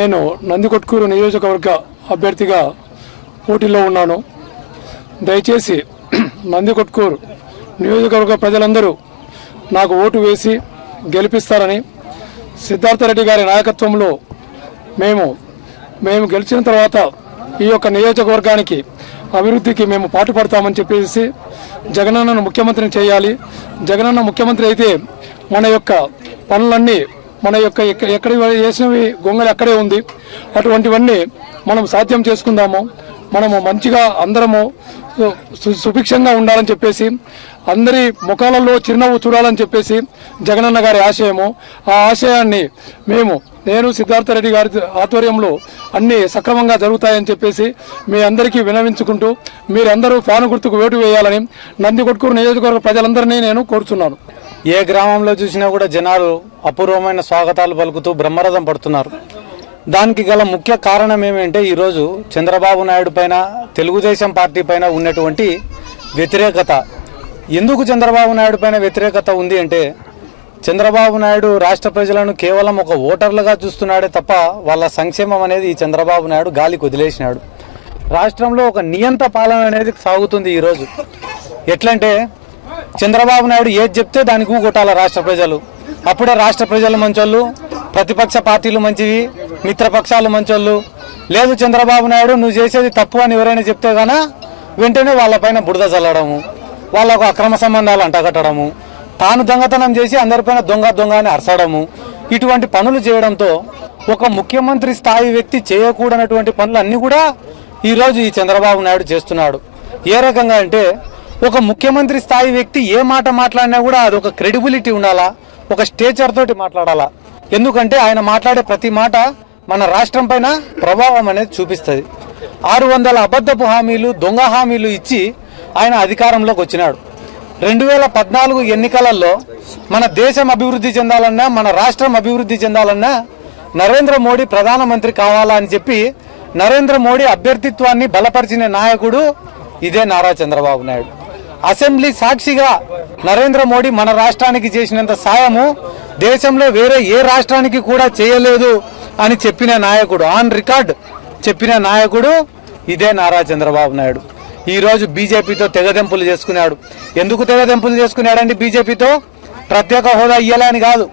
నేను నందికొట్కూరు నియోజకవర్గ అభ్యర్థిగా పోటీలో ఉన్నాను. దయచేసి నందికొట్కూరు నియోజకవర్గ ప్రజలందరూ నాకు ఓటు వేసి గెలిపిస్తారని, సిద్ధార్థరెడ్డి గారి నాయకత్వంలో మేము గెలిచిన తర్వాత ఈ యొక్క నియోజకవర్గానికి అభివృద్ధికి మేము పాటుపడతామని చెప్పేసి జగనన్నను ముఖ్యమంత్రిని చేయాలి. జగనన్న ముఖ్యమంత్రి అయితే మన యొక్క పనులన్నీ మన యొక్క ఎక్కడ వేసినవి గొంగళి అక్కడే ఉంది. అటువంటివన్నీ మనం సాధ్యం చేసుకుందాము. మనము మంచిగా అందరము సుభిక్షంగా ఉండాలని చెప్పేసి, అందరి ముఖాలలో చిరునవ్వు చూడాలని చెప్పేసి జగనన్న గారి ఆశయము. ఆ ఆశయాన్ని నేను సిద్ధార్థరెడ్డి గారి ఆధ్వర్యంలో అన్నీ సక్రమంగా జరుగుతాయని చెప్పేసి మీ అందరికీ వినవించుకుంటూ మీరందరూ ఫ్యాను గుర్తుకు ఓటు వేయాలని నందికొట్కూరు నియోజకవర్గ ప్రజలందరినీ నేను కోరుతున్నాను. ఏ గ్రామంలో చూసినా కూడా జనాలు అపూర్వమైన స్వాగతాలు పలుకుతూ బ్రహ్మరథం పడుతున్నారు. దానికి గల ముఖ్య కారణం ఏమంటే ఈరోజు చంద్రబాబు నాయుడు పైన, తెలుగుదేశం పార్టీ పైన ఉన్నటువంటి వ్యతిరేకత. ఎందుకు చంద్రబాబు నాయుడు పైన వ్యతిరేకత ఉంది అంటే, చంద్రబాబు నాయుడు రాష్ట్ర ప్రజలను కేవలం ఒక ఓటర్లుగా చూస్తున్నాడే తప్ప వాళ్ళ సంక్షేమం అనేది ఈ చంద్రబాబు నాయుడు గాలికి వదిలేసినాడు. రాష్ట్రంలో ఒక నియంత పాలన అనేది సాగుతుంది ఈరోజు. ఎట్లంటే చంద్రబాబు నాయుడు ఏది చెప్తే దానికి ఊగొట్టాల రాష్ట్ర ప్రజలు. అప్పుడే రాష్ట్ర ప్రజలు మంచోళ్ళు, ప్రతిపక్ష పార్టీలు మంచివి, మిత్రపక్షాలు మంచోళ్ళు. లేదు చంద్రబాబు నాయుడు నువ్వు చేసేది తప్పు అని ఎవరైనా చెప్తే గాన వెంటనే వాళ్ళపైన బురద చల్లడము, వాళ్ళకు అక్రమ సంబంధాలు అంటగట్టడము, తాను దొంగతనం చేసి అందరిపైన దొంగ అని అరసడము, ఇటువంటి పనులు చేయడంతో ఒక ముఖ్యమంత్రి స్థాయి వ్యక్తి చేయకూడనటువంటి పనులు అన్నీ కూడా ఈరోజు ఈ చంద్రబాబు నాయుడు చేస్తున్నాడు. ఏ రకంగా అంటే, ఒక ముఖ్యమంత్రి స్థాయి వ్యక్తి ఏ మాట మాట్లాడినా కూడా అది ఒక క్రెడిబిలిటీ ఉండాలా, ఒక స్టేచర్ తోటి మాట్లాడాలా. ఎందుకంటే ఆయన మాట్లాడే ప్రతి మాట మన రాష్ట్రం పైన ప్రభావం అనేది చూపిస్తుంది. 600 అబద్ధపు హామీలు, దొంగ హామీలు ఇచ్చి ఆయన అధికారంలోకి వచ్చినాడు. 2014 ఎన్నికలలో మన దేశం అభివృద్ధి చెందాలన్నా, మన రాష్ట్రం అభివృద్ధి చెందాలన్నా నరేంద్ర మోడీ ప్రధానమంత్రి కావాలా అని చెప్పి నరేంద్ర మోడీ అభ్యర్థిత్వాన్ని బలపరిచిన నాయకుడు ఇదే నారా చంద్రబాబు నాయుడు. అసెంబ్లీ సాక్షిగా నరేంద్ర మోడీ మన రాష్ట్రానికి చేసినంత సాయము దేశంలో వేరే ఏ రాష్ట్రానికి కూడా చేయలేదు అని చెప్పిన నాయకుడు, ఆన్ రికార్డ్ చెప్పిన నాయకుడు ఇదే నారా చంద్రబాబు నాయుడు. ఈరోజు బీజేపీతో తెగదెంపులు చేసుకున్నాడు. ఎందుకు తెగదెంపులు చేసుకున్నాడండి? బీజేపీతో ప్రత్యేక హోదా ఇయ్యాలని కాదు,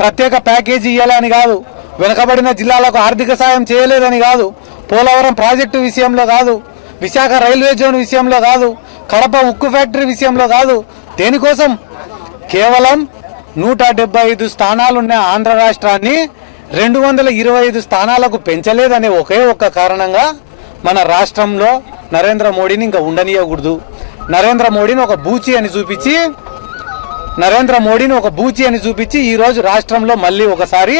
ప్రత్యేక ప్యాకేజీ ఇయ్యాలని కాదు, వెనుకబడిన జిల్లాలకు ఆర్థిక సాయం చేయలేదని కాదు, పోలవరం ప్రాజెక్టు విషయంలో కాదు, విశాఖ రైల్వే జోన్ విషయంలో కాదు, కడప ఉక్కు ఫ్యాక్టరీ విషయంలో కాదు. దేనికోసం? కేవలం 175 స్థానాలున్న ఆంధ్ర రాష్ట్రాన్ని 225 స్థానాలకు పెంచలేదనే ఒకే ఒక్క కారణంగా మన రాష్ట్రంలో నరేంద్ర మోడీని ఇంకా ఉండనీయకూడదు, నరేంద్ర మోడీని ఒక బూచి అని చూపించి ఈరోజు రాష్ట్రంలో మళ్ళీ ఒకసారి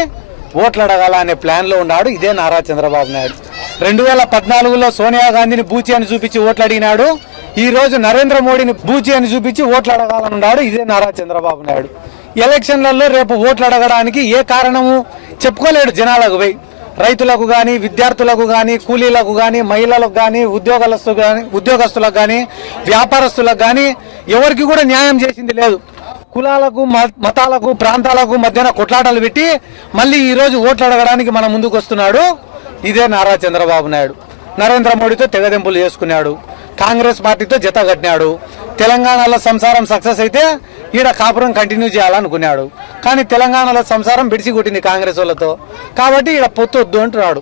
ఓట్లు అడగాల అనే ప్లాన్లో ఉన్నాడు ఇదే నారా చంద్రబాబు నాయుడు. 2014లో సోనియా గాంధీని బూచి అని చూపించి ఓట్లు అడిగినాడు. ఈ రోజు నరేంద్ర మోడీని బూచి అని చూపించి ఓట్లు అడగాలన్నాడు ఇదే నారా చంద్రబాబు నాయుడు. ఎలక్షన్లలో రేపు ఓట్లు అడగడానికి ఏ కారణము చెప్పుకోలేడు జనాలకు పోయి. రైతులకు కానీ, విద్యార్థులకు కానీ, కూలీలకు కానీ, మహిళలకు కానీ, ఉద్యోగస్తులకు కానీ, వ్యాపారస్తులకు కానీ ఎవరికి కూడా న్యాయం చేసింది లేదు. కులాలకు, మతాలకు, ప్రాంతాలకు మధ్యన కొట్లాటలు పెట్టి మళ్ళీ ఈరోజు ఓట్లు అడగడానికి మన ముందుకు వస్తున్నాడు ఇదే నారా చంద్రబాబు నాయుడు. నరేంద్ర మోడీతో తెగదెంపులు చేసుకున్నాడు, కాంగ్రెస్ పార్టీతో జత కట్టినాడు. తెలంగాణలో సంసారం సక్సెస్ అయితే ఈడ కాపురం కంటిన్యూ చేయాలనుకున్నాడు. కానీ తెలంగాణలో సంసారం బిడిసి కొట్టింది కాంగ్రెస్ వాళ్ళతో, కాబట్టి ఈడ పొత్తు వద్దు అంటున్నాడు.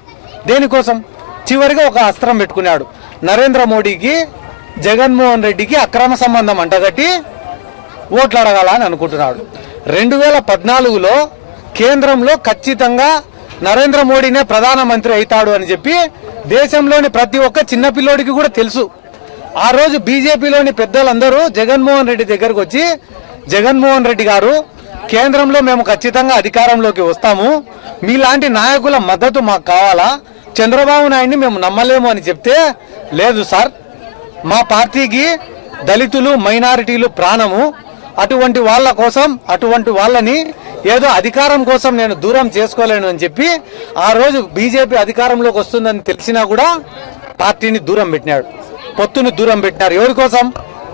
దేనికోసం? చివరిగా ఒక అస్త్రం పెట్టుకున్నాడు. నరేంద్ర మోడీకి, జగన్మోహన్ రెడ్డికి అక్రమ సంబంధం అంటగట్టి ఓట్లు అడగాలని అనుకుంటున్నాడు. 2014లో కేంద్రంలో ఖచ్చితంగా నరేంద్ర మోడీనే ప్రధానమంత్రి అవుతాడు అని చెప్పి దేశంలోని ప్రతి ఒక్క చిన్నపిల్లోడికి కూడా తెలుసు. ఆ రోజు బీజేపీలోని పెద్దలందరూ జగన్మోహన్ రెడ్డి దగ్గరకు వచ్చి, జగన్మోహన్ రెడ్డి గారు కేంద్రంలో మేము ఖచ్చితంగా అధికారంలోకి వస్తాము, మీలాంటి నాయకుల మద్దతు మాకు కావాలా, చంద్రబాబు నాయుడిని మేము నమ్మలేము అని చెప్తే, లేదు సార్ మా పార్టీకి దళితులు, మైనారిటీలు ప్రాణము, అటువంటి వాళ్ళ కోసం, అటువంటి వాళ్ళని ఏదో అధికారం కోసం నేను దూరం చేసుకోలేను అని చెప్పి ఆ రోజు బీజేపీ అధికారంలోకి వస్తుందని తెలిసినా కూడా పార్టీని దూరం పెట్టినాడు, పొత్తుని దూరం పెట్టినారు. ఎవరి కోసం?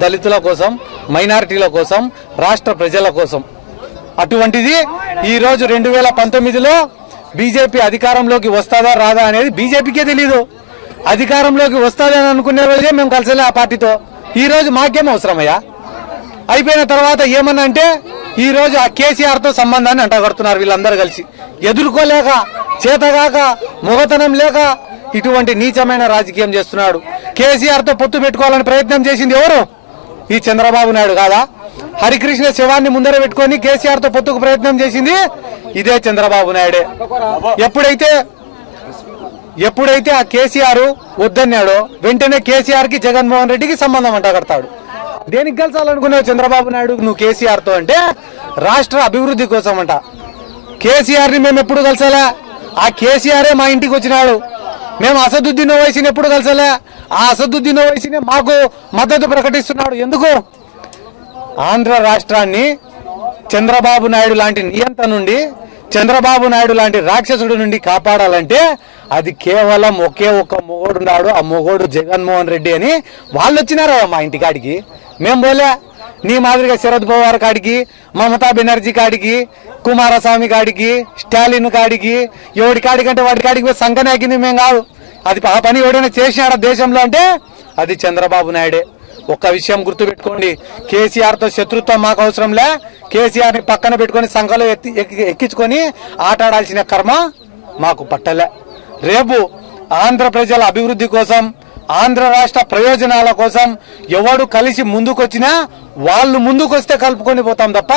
దళితుల కోసం, మైనారిటీల కోసం, రాష్ట్ర ప్రజల కోసం. అటువంటిది ఈరోజు 2019లో బీజేపీ అధికారంలోకి వస్తుందా రాదా అనేది బీజేపీకే తెలీదు. అధికారంలోకి వస్తుందని అనుకునే రోజే మేము కలిసలే ఆ పార్టీతో. ఈ రోజు మాకేం అవసరమయ్యా? అయిపోయిన తర్వాత ఏమన్నా అంటే ఈ రోజు ఆ కేసీఆర్తో సంబంధాన్ని అంటగడుతున్నారు వీళ్ళందరూ కలిసి. ఎదుర్కోలేక, చేతగాక, మొగతనం లేక ఇటువంటి నీచమైన రాజకీయం చేస్తున్నాడు. కేసీఆర్తో పొత్తు పెట్టుకోవాలని ప్రయత్నం చేసింది ఎవరు? ఈ చంద్రబాబు నాయుడు కాదా? హరికృష్ణ శవాన్ని ముందర పెట్టుకొని కేసీఆర్తో పొత్తుకు ప్రయత్నం చేసింది ఇదే చంద్రబాబు నాయుడే. ఎప్పుడైతే ఆ కేసీఆర్ వద్దన్నాడో వెంటనే కేసీఆర్కి జగన్మోహన్ రెడ్డికి సంబంధం అంటగడతాడు. దేనికి కలిసాలనుకున్నావు చంద్రబాబు నాయుడు నువ్వు కేసీఆర్తో అంటే? రాష్ట్ర అభివృద్ధి కోసం అంట. కేసీఆర్ని మేము ఎప్పుడు కలిసాలా? ఆ కేసీఆరే మా ఇంటికి వచ్చినాడు. మేము అసదుద్దీన్ ఓవైసీని ఎప్పుడు కలిసాలా? ఆ అసదుద్దీన్ ఓవైసీనే మాకు మద్దతు ప్రకటిస్తున్నాడు. ఎందుకు? ఆంధ్ర రాష్ట్రాన్ని చంద్రబాబు నాయుడు లాంటి నియంత నుండి, చంద్రబాబు నాయుడు లాంటి రాక్షసుడి నుండి కాపాడాలంటే అది కేవలం ఒకే ఒక్క మొగోడు ఉన్నాడు. ఆ మొగోడు జగన్మోహన్ రెడ్డి అని వాళ్ళు వచ్చినారా మా ఇంటికాడికి? మేము పోలే. నీ మాదిరిగా శరద్ పవార్ కాడికి, మమతా బెనర్జీ కాడికి, కుమారస్వామి కాడికి, స్టాలిన్ కాడికి, ఎవడి కాడికంటే వాడి కాడికి పోయి సంకనాకింది మేము కాదు. అది ఆ పని ఎవడైనా చేసినాడా దేశంలో అంటే అది చంద్రబాబు నాయుడే. ఒక్క విషయం గుర్తుపెట్టుకోండి, కేసీఆర్తో శత్రుత్వం మాకు అవసరంలే. కేసీఆర్ని పక్కన పెట్టుకొని సంఘంలో ఎక్కించుకొని ఆటాడాల్సిన కర్మ మాకు పట్టలే. రేపు ఆంధ్ర ప్రజల అభివృద్ధి కోసం, ఆంధ్ర రాష్ట్ర ప్రయోజనాల కోసం ఎవడు కలిసి ముందుకొచ్చినా వాళ్ళు ముందుకొస్తే కలుపుకొని పోతాం తప్ప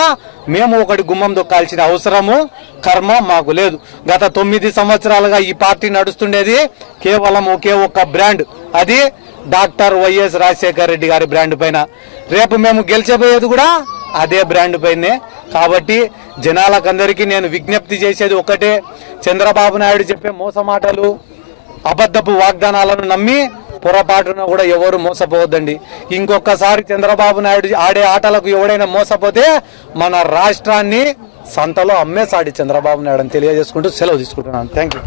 మేము ఒకటి గుమ్మం దొక్కాల్సిన అవసరము, కర్మ మాకు లేదు. గత 9 సంవత్సరాలుగా ఈ పార్టీ నడుస్తుండేది కేవలం ఒకే ఒక్క బ్రాండ్, అది డాక్టర్ వైఎస్ రాజశేఖర్ రెడ్డి గారి బ్రాండ్ పైన. రేపు మేము గెలిచబోయేది కూడా అదే బ్రాండ్ పైనే. కాబట్టి జనాలకందరికీ నేను విజ్ఞప్తి చేసేది ఒకటే, చంద్రబాబు నాయుడు చెప్పే మోసమాటలు, అబద్ధపు వాగ్దానాలను నమ్మి పొరపాటున కూడా ఎవరు మోసపోవద్దండి. ఇంకొకసారి చంద్రబాబు నాయుడు ఆడే ఆటలకు ఎవడైనా మోసపోతే మన రాష్ట్రాన్ని సంతలో అమ్మేసాడి చంద్రబాబు నాయుడు అని తెలియజేసుకుంటూ సెలవు తీసుకుంటున్నాను. Thank you.